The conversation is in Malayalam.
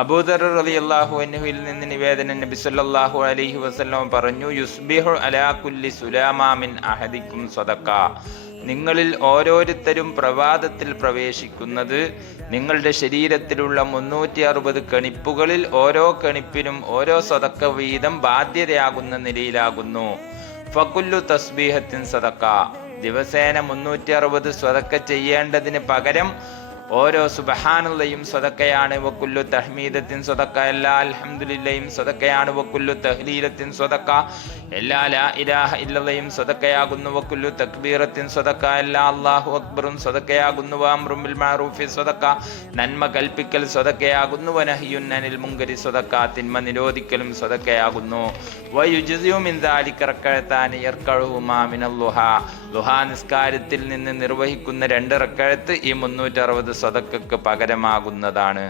അബൂദർ റളിയല്ലാഹു അൻഹുവിൽ നിന്ന് നിവേദനം, നബി സല്ലല്ലാഹു അലൈഹി വസല്ലം പറഞ്ഞു, യുസ്ബിഹു അലാ കുല്ലി സുലാമാ മിൻ അഹദിക്കും സദഖ. നിങ്ങളിൽ ഓരോരുത്തരും പ്രഭാതത്തിൽ പ്രവേശിക്കുന്നത് നിങ്ങളുടെ ശരീരത്തിലുള്ള 360 കണിപ്പുകളിൽ ഓരോ കണിപ്പിനും ഓരോ സദഖ വീതം ബാധ്യതയാകുന്ന നിലയിലാകുന്നു. ഫകുല്ലു തസ്ബീഹത്തിൻ സദഖ. ദിവസേന 360 സദഖ ചെയ്യേണ്ടതിന് പകരം ഓരോ സുബ്ഹാനല്ലയും സദഖയാണ്. വകുല്ലു തഹ്മീദത്തിൻ സദഖ. എല്ലാ അൽഹംദുലില്ലയും സദഖയാണ്. വകുല്ലു തഹ്ലീലത്തിൻ സദഖ. എല്ലാ ലാ ഇലാഹ ഇല്ലല്ലയും സദഖയാകുന്നു. വകുല്ലു തക്ബീറത്തിൻ സദഖ. എല്ലാ അല്ലാഹു അക്ബറും സദഖയാകുന്നു. വഅംറും ബിൽ മഅറൂഫി സദഖ. നന്മ കൽപ്പിക്കൽ സദഖയാകുന്നു. വനഹ്യുൻ അനിൽ മുൻകരി സദഖ. തിന്മ നിരോധിക്കലും സദഖയാകുന്നു. വയുജ്സിഉ മിൻ ദാലിക റക്അത്താനി യർകഉഹുമാ മിനൽ ളുഹാ. ളുഹാ നിസ്കാരത്തിൽ നിന്ന് നിർവഹിക്കുന്ന 2 റക്അത്ത് ഈ 360 സദഖക്ക് പകരമാകുന്നതാണ്.